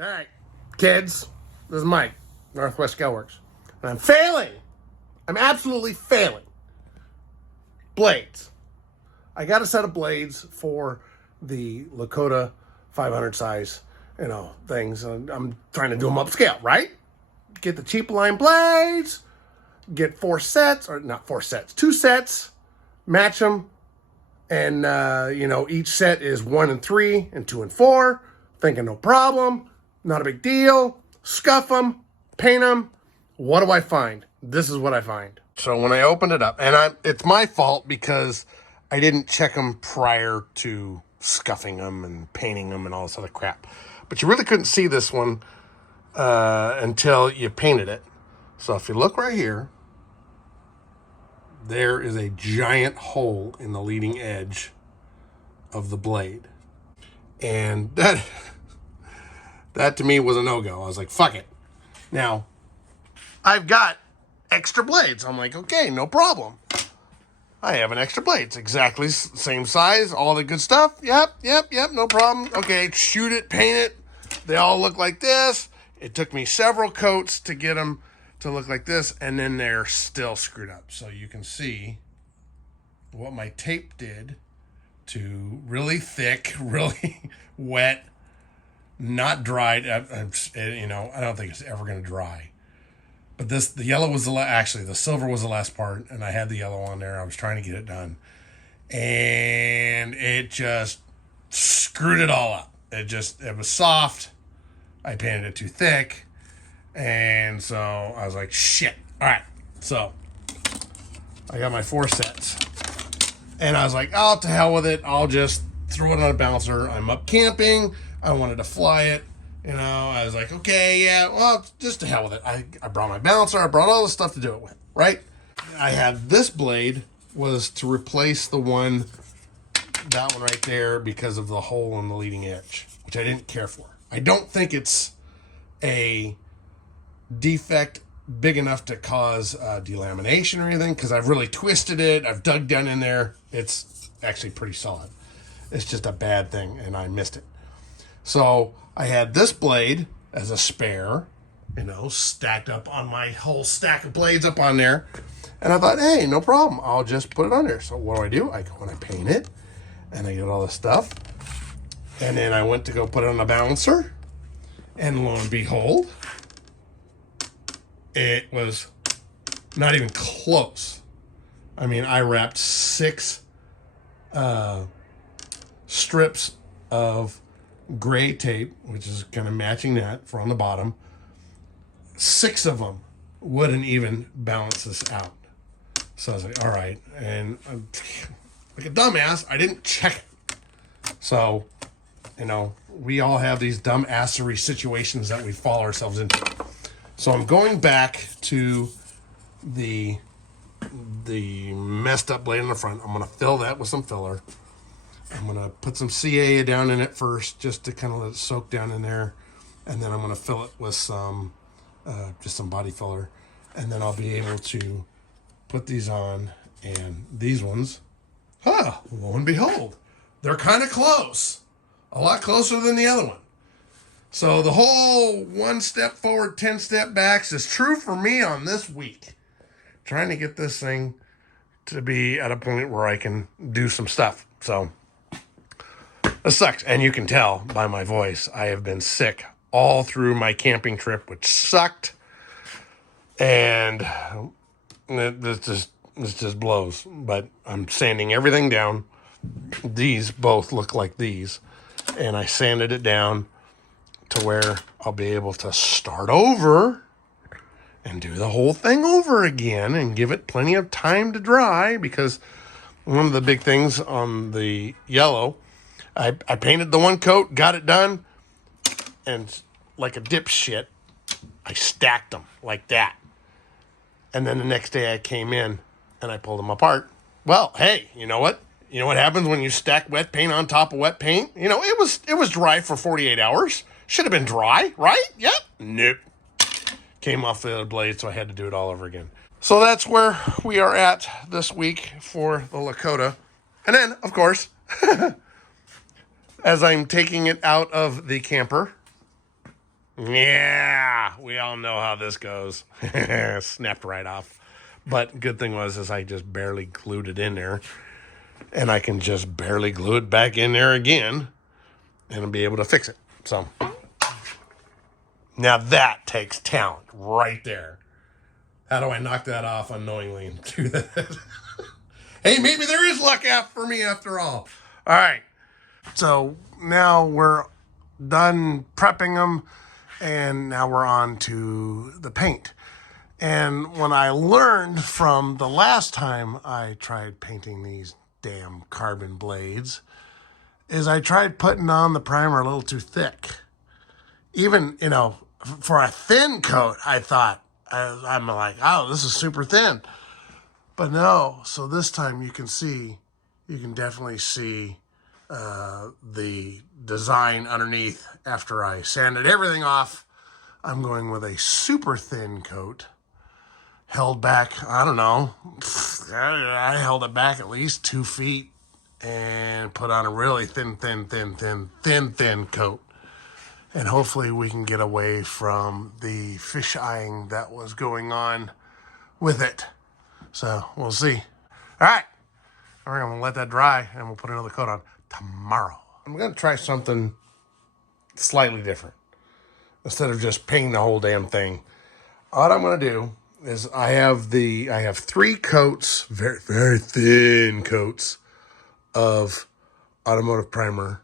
All right, kids, this is Mike, Northwest Scaleworks, and I'm failing. I'm absolutely failing. Blades. I got a set of blades for the Lakota 500 size, things. I'm trying to do them upscale, right? Get the cheap line blades, get 4 sets, or not 4 sets, 2 sets, match them, and, each set is 1 and 3 and 2 and 4. Thinking no problem. Not a big deal. Scuff them, paint them. What do I find? This is what I find. So when I opened it up, and it's my fault because I didn't check them prior to scuffing them and painting them and all this other crap. But you really couldn't see this one until you painted it. So if you look right here, there is a giant hole in the leading edge of the blade. And that to me was a no-go. I was like, fuck it. Now, I've got extra blades. I'm like, okay, no problem. I have an extra blade. It's exactly same size, all the good stuff. Yep, no problem. Okay, shoot it, paint it. They all look like this. It took me several coats to get them to look like this, and then they're still screwed up. So you can see what my tape did to really thick, really wet, not dried. I don't think it's ever going to dry. But the yellow was the silver was the last part, and I had the yellow on there. I was trying to get it done, and it just screwed it all up. It was soft. I painted it too thick, and so I was like, shit. All right, so I got my 4 sets, and I was like, oh, to hell with it. I'll just throw it on a bouncer. I'm up camping. I wanted to fly it. I was like, okay, yeah, well, just to hell with it. I brought my balancer. I brought all the stuff to do it with, right? I had this blade was to replace that one right there because of the hole in the leading edge, which I didn't care for. I don't think it's a defect big enough to cause delamination or anything because I've really twisted it. I've dug down in there. It's actually pretty solid. It's just a bad thing, and I missed it. So I had this blade as a spare, stacked up on my whole stack of blades up on there. And I thought, hey, no problem. I'll just put it on there. So what do? I go and I paint it, and I get all this stuff. And then I went to go put it on the balancer. And lo and behold, it was not even close. I mean, I wrapped 6 strips of gray tape, which is kind of matching that for on the bottom. 6 of them wouldn't even balance this out. So I was like, all right. And like a dumbass, I didn't check it. So, we all have these dumbassery situations that we fall ourselves into. So I'm going back to the messed up blade in the front. I'm going to fill that with some filler. I'm going to put some CA down in it first just to kind of let it soak down in there. And then I'm going to fill it with some, just some body filler. And then I'll be able to put these on. And these ones, lo and behold, they're kind of close. A lot closer than the other one. So the whole 1 step forward, 10 step backs is true for me on this week. Trying to get this thing to be at a point where I can do some stuff. So this sucks. And you can tell by my voice, I have been sick all through my camping trip, which sucked. And this just blows. But I'm sanding everything down. These both look like these. And I sanded it down to where I'll be able to start over and do the whole thing over again and give it plenty of time to dry, because one of the big things on the yellow, I painted the 1 coat, got it done, and like a dipshit, I stacked them like that. And then the next day I came in and I pulled them apart. Well, hey, you know what? You know what happens when you stack wet paint on top of wet paint? It was dry for 48 hours. Should have been dry, right? Yep. Nope. Came off the other blade, so I had to do it all over again. So that's where we are at this week for the Lakota. And then, of course, as I'm taking it out of the camper, Yeah, we all know how this goes. Snapped right off. But good thing was is I just barely glued it in there. And I can just barely glue it back in there again. And I'll be able to fix it. So, now that takes talent right there. How do I knock that off unknowingly and do that? Hey, maybe there is luck out for me after all. All right. So now we're done prepping them, and now we're on to the paint. And when I learned from the last time I tried painting these damn carbon blades, is I tried putting on the primer a little too thick. Even, for a thin coat, I thought, I'm like, oh, this is super thin. But no, so this time you can definitely see the design underneath after I sanded everything off. I'm going with a super thin coat. Held back, I don't know, I held it back at least 2 feet and put on a really thin coat. And hopefully we can get away from the fish eyeing that was going on with it. So we'll see. All right, we're gonna let that dry and we'll put another coat on tomorrow. I'm gonna try something slightly different. Instead of just painting the whole damn thing, what I'm gonna do is I have 3 coats, very, very thin coats of automotive primer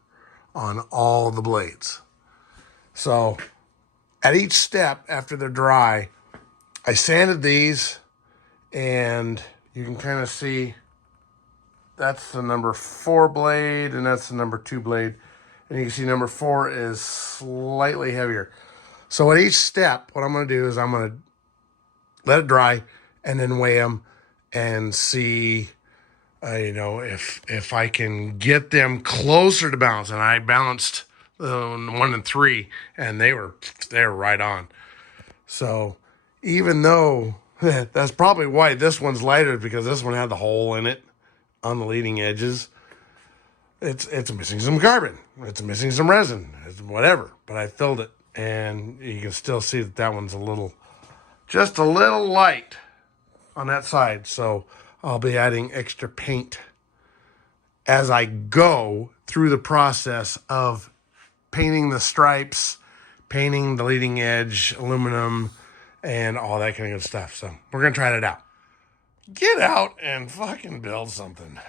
on all the blades. So at each step after they're dry, I sanded these, and you can kind of see that's the number 4 blade and that's the number 2 blade. And you can see number 4 is slightly heavier. So at each step, what I'm going to do is I'm going to let it dry and then weigh them and see, if I can get them closer to balance. And I balanced 1 and 3, and they were right on. So even though that's probably why this one's lighter, because this one had the hole in it on the leading edges. It's missing some carbon. It's missing some resin. It's whatever. But I filled it, and you can still see that one's just a little light on that side. So I'll be adding extra paint as I go through the process of painting the stripes, painting the leading edge aluminum, and all that kind of good stuff. So we're going to try it out. Get out and fucking build something.